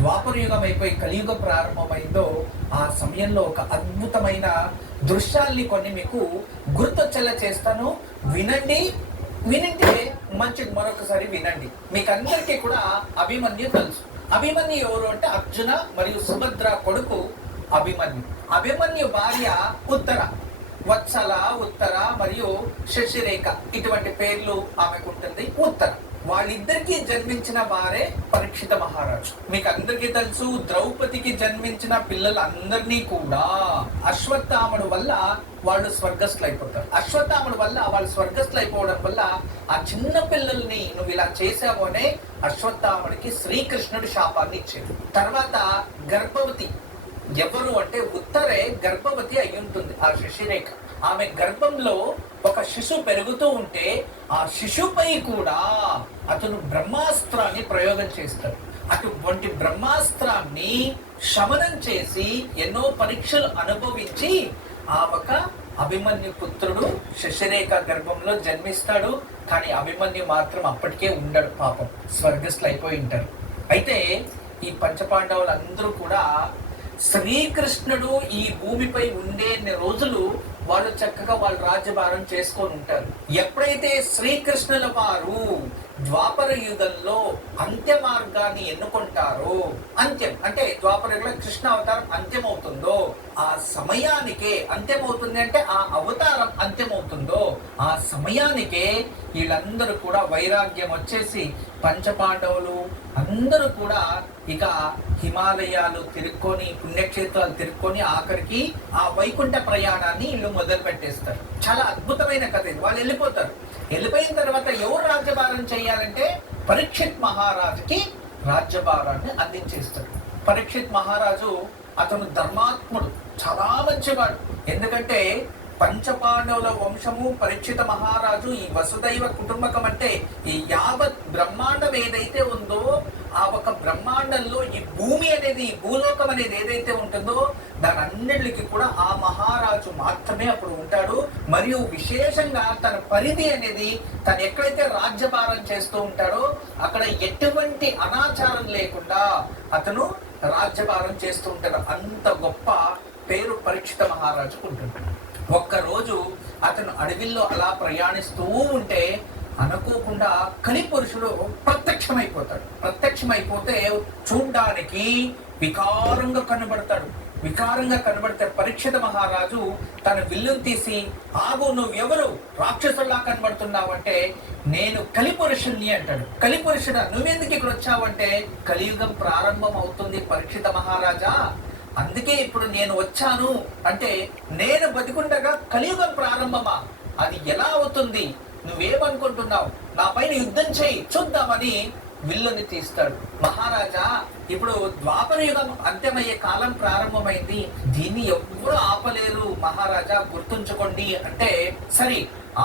ద్వాపర యుగం అయిపోయి కలియుగం ప్రారంభమైందో ఆ సమయంలో ఒక అద్భుతమైన దృశ్యాల్ని కొన్ని మీకు గుర్తొచ్చేలా చేస్తాను. వినండి. వినంటే మంచిది. మరొకసారి వినండి. మీకు అందరికీ కూడా అభిమన్యు తెలుసు. అభిమన్యు ఎవరు అంటే అర్జున మరియు సుభద్ర కొడుకు అభిమన్యు. అభిమన్యు భార్య ఉత్తర. వత్సల, ఉత్తర మరియు శశిరేఖ ఇటువంటి పేర్లు ఆమెకు ఉంటుంది. ఉత్తర వాళ్ళిద్దరికీ జన్మించిన వారే పరీక్షిత మహారాజు. మీకు అందరికీ తెలుసు, ద్రౌపదికి జన్మించిన పిల్లలందరినీ కూడా అశ్వత్థాముడు వల్ల వాళ్ళు స్వర్గస్థులు అయిపోతారు. అశ్వత్థాముడు వల్ల వాళ్ళు స్వర్గస్థులు అయిపోవడం వల్ల ఆ చిన్న పిల్లల్ని నువ్వు ఇలా చేసావు అనే అశ్వత్థాముడికి శ్రీకృష్ణుడు శాపాన్ని ఇచ్చాడు. తర్వాత గర్భవతి ఎవరు అంటే ఉత్తరే గర్భవతి అయి ఉంటుంది. ఆ శశిరేఖ ఆమె గర్భంలో ఒక శిశువు పెరుగుతూ ఉంటే ఆ శిశువుపై కూడా అతను బ్రహ్మాస్త్రాన్ని ప్రయోగం చేస్తాడు. అటువంటి బ్రహ్మాస్త్రాన్ని శమనం చేసి ఎన్నో పరీక్షలు అనుభవించి ఆమెక అభిమన్యు పుత్రుడు శశిరేఖ గర్భంలో జన్మిస్తాడు. కానీ అభిమన్యు మాత్రం అప్పటికే ఉండడు. పాపం స్వర్గస్థులు అయిపోయి ఉంటారు. అయితే ఈ పంచపాండవులందరూ కూడా శ్రీకృష్ణుడు ఈ భూమిపై ఉండే రోజులు వాళ్ళు చక్కగా వాళ్ళు రాజ్యభారం చేసుకొని ఉంటారు. ఎప్పుడైతే శ్రీకృష్ణుల వారు ద్వాపర యుగంలో అంత్య మార్గాన్ని ఎన్నుకుంటారో, అంత్యం అంటే ద్వాపర యుగంలో కృష్ణ అవతారం అంత్యం అవుతుందో ఆ సమయానికే అంత్యమవుతుంది. అంటే ఆ అవతారం అంత్యమవుతుందో ఆ సమయానికే వీళ్ళందరూ కూడా వైరాగ్యం వచ్చేసి పంచపాండవులు అందరూ కూడా ఇక హిమాలయాలు తిరుక్కొని పుణ్యక్షేత్రాలు తిరుక్కొని ఆఖరికి ఆ వైకుంఠ ప్రయాణాన్ని వీళ్ళు మొదలు పెట్టేస్తారు. చాలా అద్భుతమైన కథ ఇది. వాళ్ళు వెళ్ళిపోతారు. వెళ్ళిపోయిన తర్వాత ఎవరు రాజ్యభారం చేయాలంటే పరీక్షిత్ మహారాజుకి రాజ్యభారాన్ని అందించేస్తాడు. పరీక్షిత్ మహారాజు అతను ధర్మాత్ముడు, చాలా మంచివాడు. ఎందుకంటే పంచపాండవుల వంశము పరీక్షిత మహారాజు ఈ వసుదైవ కుటుంబకం అంటే ఈ యావత్ బ్రహ్మాండం ఏదైతే ఉందో ఆ ఒక బ్రహ్మాండంలో ఈ భూమి అనేది ఈ భూలోకం అనేది ఏదైతే ఉంటుందో దాని అన్నిటికి కూడా ఆ మహారాజు మాత్రమే అప్పుడు ఉంటాడు. మరియు విశేషంగా తన పరిధి అనేది తను ఎక్కడైతే రాజ్యభారం చేస్తూ ఉంటాడో అక్కడ ఎటువంటి అనాచారం లేకుండా అతను రాజ్యభారం చేస్తూ ఉంటాడు. అంత గొప్ప పేరు పరీక్షిత మహారాజుకు ఉంటుంది. ఒక్కరోజు అతను అడవిలో అలా ప్రయాణిస్తూ ఉంటే అనుకోకుండా కలిపురుషుడు ప్రత్యక్షమైపోతాడు. ప్రత్యక్షమైపోతే చూడ్డానికి వికారంగా కనబడతాడు. వికారంగా కనబడితే పరీక్షిత మహారాజు తన విల్లును తీసి, ఆగు, నువ్వెవరు, రాక్షసుల్లా కనబడుతున్నావు అంటే నేను కలిపురుషుణ్ణి అంటాడు. కలిపురుషుడా, నువ్వెందుకు ఇక్కడ వచ్చావంటే కలియుగం ప్రారంభం అవుతుంది పరీక్షిత మహారాజా, అందుకే ఇప్పుడు నేను వచ్చాను అంటే నేను బతికుండగా కలియుగం ప్రారంభమా, అది ఎలా అవుతుంది, నువ్వేమనుకుంటున్నావు, నా పైన యుద్ధం చేయి చూద్దామని విల్లుని తీస్తాడు. మహారాజా, ఇప్పుడు ద్వాపర యుగం అంత్యమయ్యే కాలం ప్రారంభమైంది, దీన్ని ఎవ్వరూ ఆపలేరు మహారాజా, గుర్తుంచుకోండి అంటే, సరే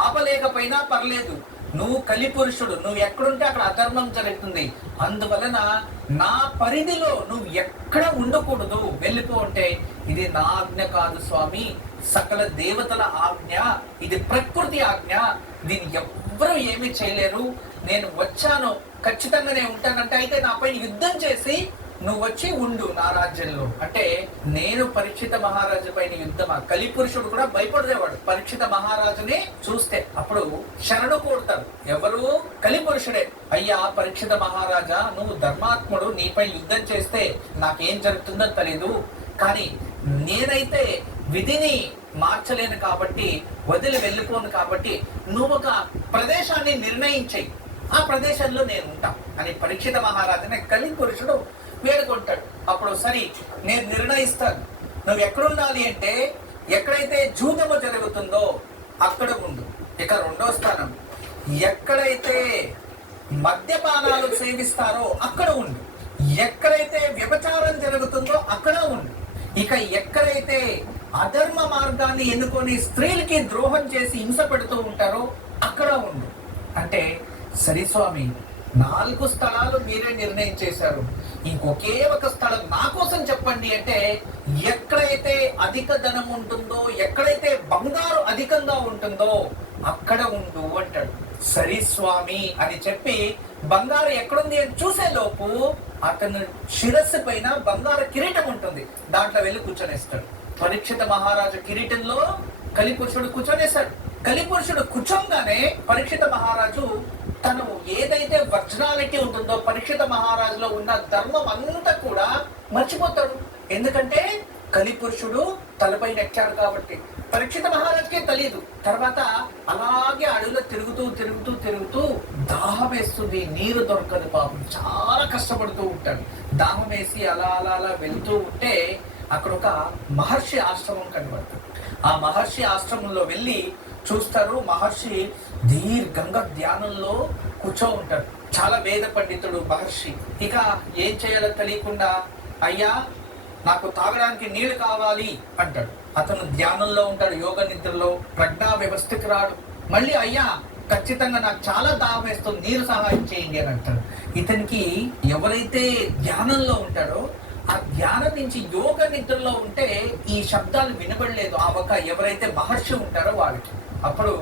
ఆపలేకపోయినా పర్లేదు, నువ్వు కలిపురుషుడు, నువ్వు ఎక్కడుంటే అక్కడ అధర్మం జరుగుతుంది, అందువలన నా పరిధిలో నువ్వు ఎక్కడ ఉండకూడదు, వెళ్ళిపో అంటే, ఇది నా ఆజ్ఞ కాదు స్వామి, సకల దేవతల ఆజ్ఞ, ఇది ప్రకృతి ఆజ్ఞ, దీన్ని ఎవ్వరూ ఏమీ చేయలేరు, నేను వచ్చాను ఖచ్చితంగా నేను ఉంటానంటే అయితే నాపై యుద్ధం చేసి నువ్వు వచ్చి ఉండు నా రాజ్యంలో అంటే, నేను పరీక్షిత మహారాజు పైన యుద్ధమా, కలిపురుషుడు కూడా భయపడేవాడు పరీక్షిత మహారాజుని చూస్తే. అప్పుడు శరణు కోరుతాడు. ఎవరు? కలిపురుషుడే. అయ్యా పరీక్షిత మహారాజా, నువ్వు ధర్మాత్ముడు, నీపై యుద్ధం చేస్తే నాకేం జరుగుతుందో తెలీదు, కానీ నేనైతే విధిని మార్చలేను కాబట్టి, వదిలి వెళ్ళిపోను కాబట్టి, నువ్వు ఒక ప్రదేశాన్ని నిర్ణయించేయి, ఆ ప్రదేశంలో నేను ఉంటా అని పరీక్షిత మహారాజుని కలిపురుషుడు వేడుకుంటాడు. అప్పుడు సరే నేను నిర్ణయిస్తాను, నువ్వు ఎక్కడుండాలి అంటే ఎక్కడైతే జూదము జరుగుతుందో అక్కడ ఉండు. ఇక రెండో స్థానం, ఎక్కడైతే మద్యపానాలు సేవిస్తారో అక్కడ ఉండు, ఎక్కడైతే వ్యభిచారం జరుగుతుందో అక్కడ ఉండు, ఇక ఎక్కడైతే అధర్మ మార్గాన్ని ఎన్నుకొని స్త్రీలకి ద్రోహం చేసి హింస పెడుతూ ఉంటారో అక్కడ ఉండు అంటే, సరే స్వామి 4 స్థలాలు మీరే నిర్ణయం చేశారు, ఇంకొకే ఒక స్థలం నా కోసం చెప్పండి అంటే, ఎక్కడైతే అధిక ధనం ఉంటుందో, ఎక్కడైతే బంగారు అధికంగా ఉంటుందో అక్కడ ఉండు అంటాడు. సరే స్వామి అని చెప్పి బంగారు ఎక్కడుంది అని చూసే లోపు అతను శిరస్సు పైన బంగారు కిరీటం ఉంటుంది, దాంట్లో వెళ్ళి కూర్చొనేస్తాడు. పరీక్షిత మహారాజు కిరీటంలో కలిపురుషుడు కూర్చొనేశాడు. కలిపురుషుడు కూర్చోగానే పరీక్షిత మహారాజు తను ఏదైతే వర్జనాలిటీ ఉంటుందో పరీక్షిత మహారాజులో ఉన్న ధర్మం అంతా కూడా మర్చిపోతాడు. ఎందుకంటే కలిపురుషుడు తలపైన ఎక్కాడు కాబట్టి. పరీక్షిత మహారాజుకే తెలియదు. తర్వాత అలాగే అడవిలో తిరుగుతూ దాహం వేస్తుంది, నీరు దొరకదు. పాపం చాలా కష్టపడుతూ ఉంటాడు. దాహం వేసి అలా వెళ్తూ ఉంటే అక్కడ ఒక మహర్షి ఆశ్రమం కనబడుతుంది. ఆ మహర్షి ఆశ్రమంలో వెళ్ళి చూస్తారు. మహర్షి దీర్ఘంగా ధ్యానంలో కూర్చో ఉంటాడు. చాలా వేద పండితుడు మహర్షి. ఇక ఏం చేయాలో తెలియకుండా, అయ్యా నాకు తాగడానికి నీళ్లు కావాలి అంటాడు. అతను ధ్యానంలో ఉంటాడు, యోగ నిద్రలో, ప్రజ్ఞా వ్యవస్థకి రాడు. మళ్ళీ అయ్యా ఖచ్చితంగా నాకు చాలా దాహం వేస్తుంది, నీరు సహాయం చేయండి అని అంటాడు. ఇతనికి ఎవరైతే ధ్యానంలో ఉంటాడో ఆ ధ్యానం నుంచి యోగ నిద్రలో ఉంటే ఈ శబ్దాలు వినబడలేదు. ఆ ఒక ఎవరైతే మహర్షి ఉంటారో వాళ్ళకి. అప్పుడు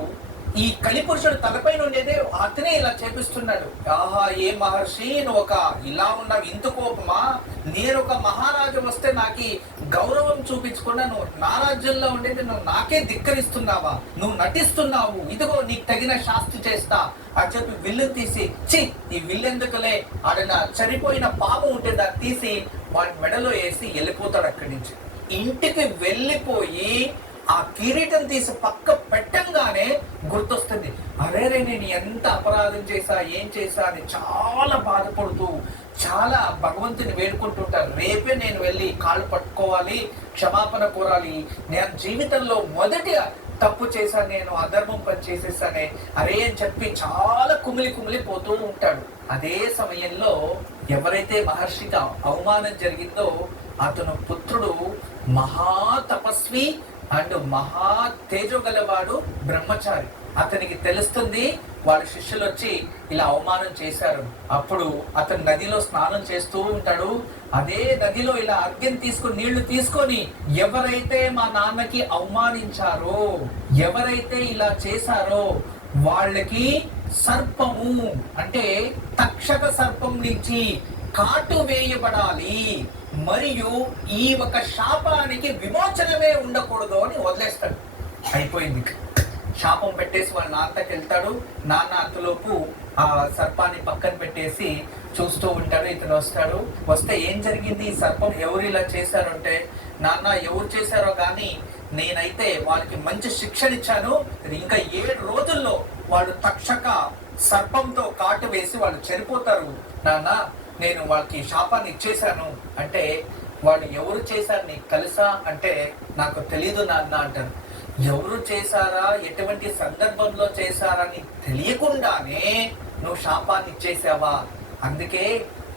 ఈ కలిపురుషుడు తలపైన ఉండేదే అతనే ఇలా చేపిస్తున్నాడు. ఆహా, ఏ మహర్షి నువ్వు ఒక ఇలా ఉన్నావు, ఇంత కోపమా? నేను ఒక మహారాజు వస్తే నాకు గౌరవం చూపించకుండా నువ్వు నా రాజ్యంలో ఉండేది నువ్వు నాకే ధిక్కరిస్తున్నావా? నువ్వు నటిస్తున్నావు, ఇదిగో నీకు తగిన శాస్తి చేస్తా అని చెప్పి విల్లు తీసి, ఈ విల్లెందుకులే, ఆడ చనిపోయిన పాము ఉంటే దాన్ని తీసి వాడి మెడలో వేసి వెళ్ళిపోతాడు అక్కడి నుంచి. ఇంటికి వెళ్ళిపోయి ఆ కిరీటం తీసి పక్క పెట్టంగానే గుర్తొస్తుంది, అరే నేను ఎంత అపరాధం చేశా, ఏం చేశా అని చాలా బాధపడుతూ చాలా భగవంతుని వేడుకుంటుంటారు. రేపే నేను వెళ్ళి కాళ్ళు పట్టుకోవాలి, క్షమాపణ కోరాలి, నేను జీవితంలో మొదటి తప్పు చేశాను, నేను అధర్మం పని చేసేసానే అరే అని చెప్పి చాలా కుమిలి పోతూ ఉంటాడు. అదే సమయంలో ఎవరైతే మహర్షికి అవమానం జరిగిందో అతను పుత్రుడు మహా తపస్వి అండ్ మహా తేజో గలవాడు బ్రహ్మచారి. అతనికి తెలుస్తుంది వాళ్ళ శిష్యులు వచ్చి ఇలా అవమానం చేశారు. అప్పుడు అతను నదిలో స్నానం చేస్తూ ఉంటాడు. అదే నదిలో ఇలా అర్ఘ్యం తీసుకుని నీళ్లు తీసుకొని ఎవరైతే మా నాన్నకి అవమానించారో, ఎవరైతే ఇలా చేశారో వాళ్ళకి సర్పము అంటే తక్షక సర్పం నుంచి కాటు వేయబడాలి, మరియు ఈ ఒక శాపానికి విమోచనమే ఉండకూడదు అని వదిలేస్తాడు. అయిపోయింది. శాపం పెట్టేసి వాళ్ళ నాన్నకి వెళ్తాడు. నాన్న అంతలోపు ఆ సర్పాన్ని పక్కన పెట్టేసి చూస్తూ ఉంటాడు. ఇతను వస్తాడు. వస్తే ఏం జరిగింది, ఈ సర్పం ఎవరు ఇలా చేశారంటే, నాన్న ఎవరు చేశారో కానీ నేనైతే వాళ్ళకి మంచి శిక్షణ ఇచ్చాను, ఇంకా 7 రోజుల్లో వాళ్ళు తక్షక సర్పంతో కాటు వేసి వాళ్ళు చనిపోతారు నాన్న, నేను వాళ్ళకి శాపాన్ని ఇచ్చేశాను అంటే, వాళ్ళు ఎవరు చేశారు నీకు తెలుసా అంటే, నాకు తెలీదు నాన్న అంటారు. ఎవరు చేశారా, ఎటువంటి సందర్భంలో చేశారని తెలియకుండానే నువ్వు శాపాన్ని ఇచ్చేసావా? అందుకే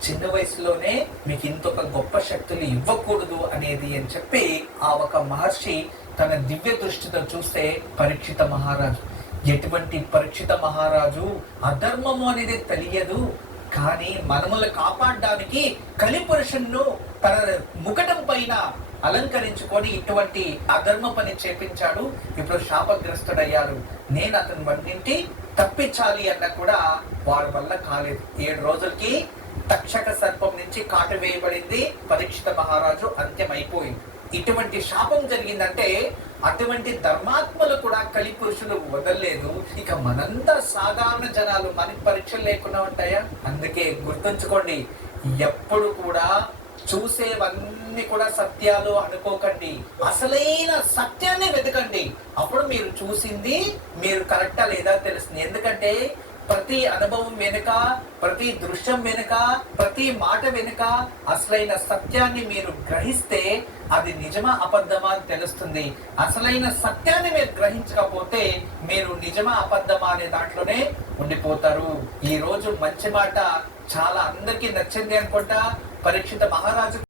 చిన్న వయసులోనే మీకు ఇంకొక గొప్ప శక్తులు ఇవ్వకూడదు అనేది అని చెప్పి ఆ ఒక మహర్షి తన దివ్య దృష్టితో చూస్తే పరీక్షిత మహారాజు. ఎటువంటి పరీక్షిత మహారాజు అధర్మము అనేది తెలియదు, కానీ మనములు కాపాడడానికి కలిపురుషును తన ముఖటం పైన అలంకరించుకొని ఇటువంటి అధర్మ పని చేపించాడు. ఇప్పుడు శాపగ్రస్తుడయ్యాడు. నేను అతని వంటింటి తప్పించాలి అన్న కూడా వాడి వల్ల కాలేదు. 7 రోజులకి తక్షక సర్పం నుంచి కాటు వేయబడింది. పరీక్షిత మహారాజు అంత్యమైపోయింది. ఇటువంటి శాపం జరిగిందంటే అటువంటి ధర్మాత్మలు కూడా కలిపురుషులు వదలలేదు. ఇక మనంతా సాధారణ జనాలు మనకి పరీక్షలు లేకుండా ఉంటాయా? అందుకే గుర్తుంచుకోండి, ఎప్పుడు కూడా చూసేవన్నీ కూడా సత్యాలు అనుకోకండి, అసలైన సత్యాన్ని వెతకండి. అప్పుడు మీరు చూసింది మీరు కరెక్టా లేదా తెలుస్తుంది. ఎందుకంటే ప్రతి అనుభవం వెనుక, ప్రతి దృశ్యం వెనుక, ప్రతి మాట వెనుక అసలైన సత్యాన్ని మీరు గ్రహిస్తే అది నిజమా అబద్ధమా అని తెలుస్తుంది. అసలైన సత్యాన్ని మీరు గ్రహించకపోతే మీరు నిజమా అబద్ధమా అనే దాంట్లోనే ఉండిపోతారు. ఈ రోజు మంచి మాట చాలా అందరికీ నచ్చింది అనుకుంటా. పరీక్షిత మహారాజు